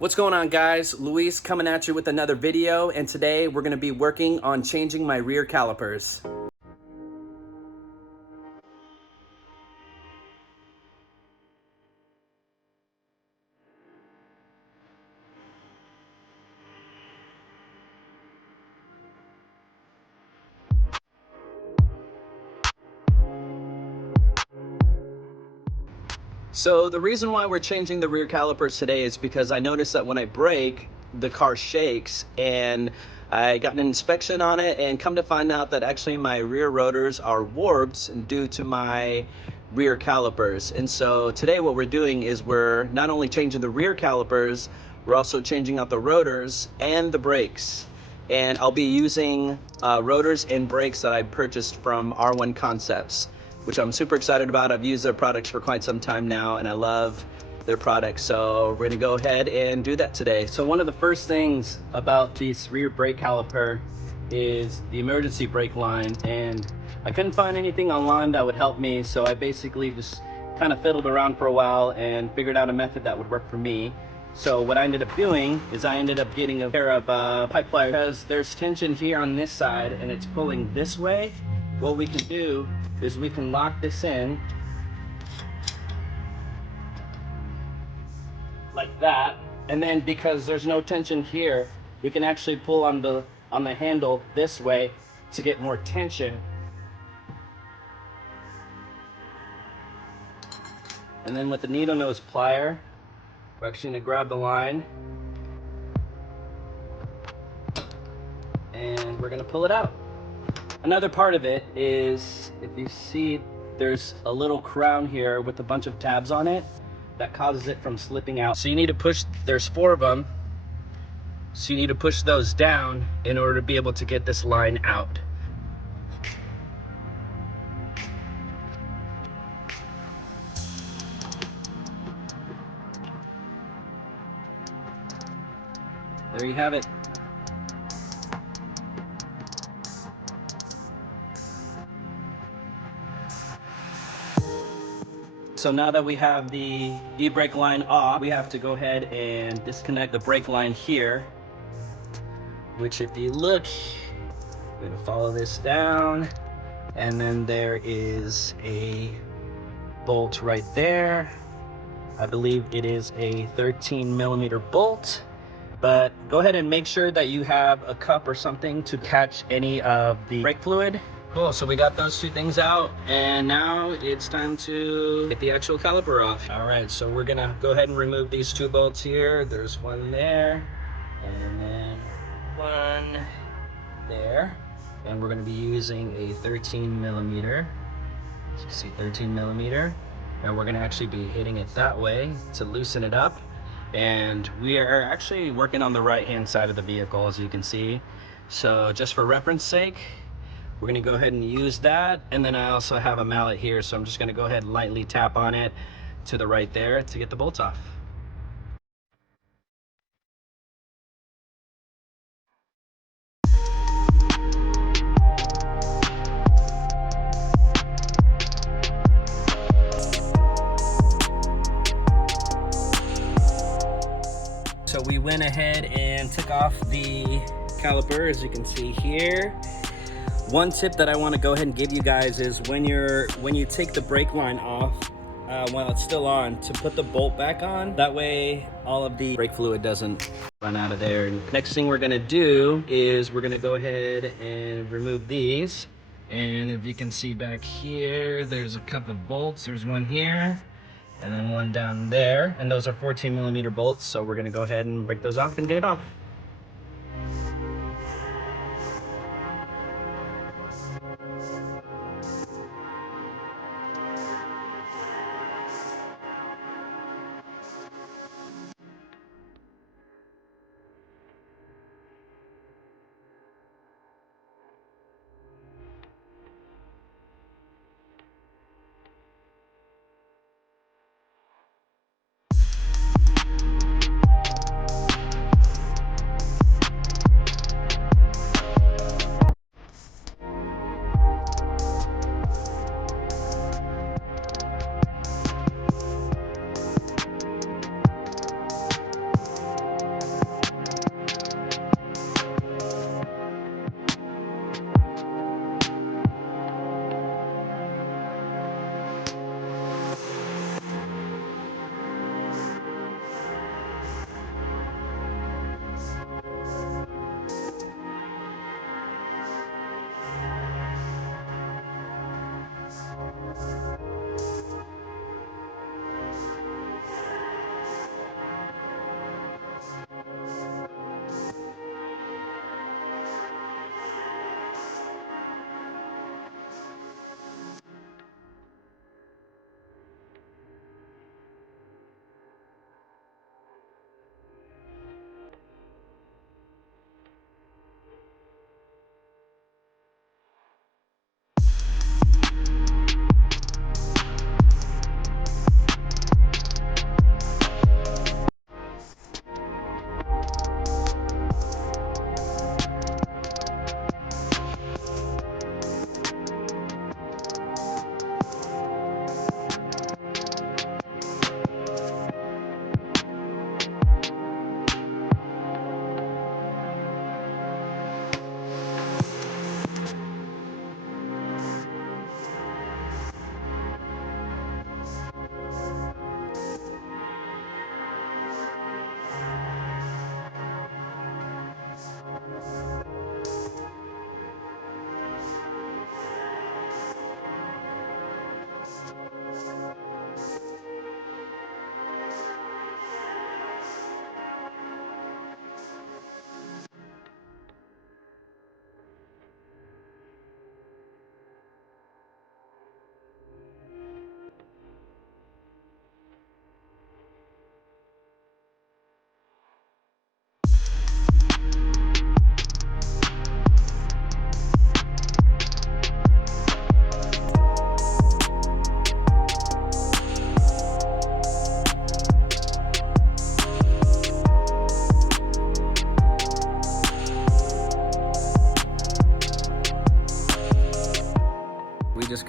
What's going on, guys? Luis coming at you with another video, and today we're going to be working on changing my rear calipers. So the reason why we're changing the rear calipers today is because I noticed that when I brake, the car shakes, and I got an inspection on it and come to find out that actually my rear rotors are warped due to my rear calipers. And so today what we're doing is we're not only changing the rear calipers, we're also changing out the rotors and the brakes. And I'll be using rotors and brakes that I purchased from R1 Concepts, which I'm super excited about. I've used their products for quite some time now, and I love their products. So we're gonna go ahead and do that today. So one of the first things about this rear brake caliper is the emergency brake line, and I couldn't find anything online that would help me, so I basically just kind of fiddled around for a while and figured out a method that would work for me. So what I ended up doing is I ended up getting a pair of pipe pliers, because there's tension here on this side and it's pulling this way. What we can do is we can lock this in like that, and then because there's no tension here, we can actually pull on the handle this way to get more tension. And then with the needle nose plier, we're actually gonna grab the line and we're gonna pull it out. Another part of it is, if you see, there's a little crown here with a bunch of tabs on it that causes it from slipping out. So you need to push, there's 4 of them, so you need to push those down in order to be able to get this line out. There you have it. So now that we have the e-brake line off, we have to go ahead and disconnect the brake line here, which if you look, we're gonna follow this down, and then there is a bolt right there. I believe it is a 13mm bolt, but go ahead and make sure that you have a cup or something to catch any of the brake fluid. Cool, so we got those 2 things out, and now it's time to get the actual caliper off. All right, so we're gonna go ahead and remove these 2 bolts here. There's one there, and then one there. And we're gonna be using a 13mm. So you see 13mm, and we're gonna actually be hitting it that way to loosen it up. And we are actually working on the right-hand side of the vehicle, as you can see. So just for reference sake, we're gonna go ahead and use that. And then I also have a mallet here, so I'm just gonna go ahead and lightly tap on it to the right there to get the bolts off. So we went ahead and took off the caliper, as you can see here. One tip that I want to go ahead and give you guys is when you take the brake line off while it's still on, to put the bolt back on. That way all of the brake fluid doesn't run out of there. Next thing we're going to do is we're going to go ahead and remove these. And if you can see back here, there's a couple of bolts. There's one here and then one down there, and those are 14mm bolts. So we're going to go ahead and break those off and get it off.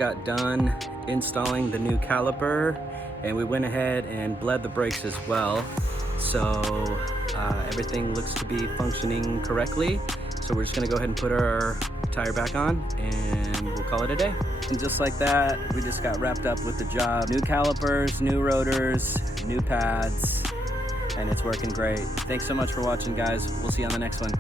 got done installing the new caliper, and we went ahead and bled the brakes as well. So everything looks to be functioning correctly. So we're just gonna go ahead and put our tire back on and we'll call it a day. And just like that, we just got wrapped up with the job. New calipers, new rotors, new pads, and it's working great. Thanks so much for watching, guys. We'll see you on the next one.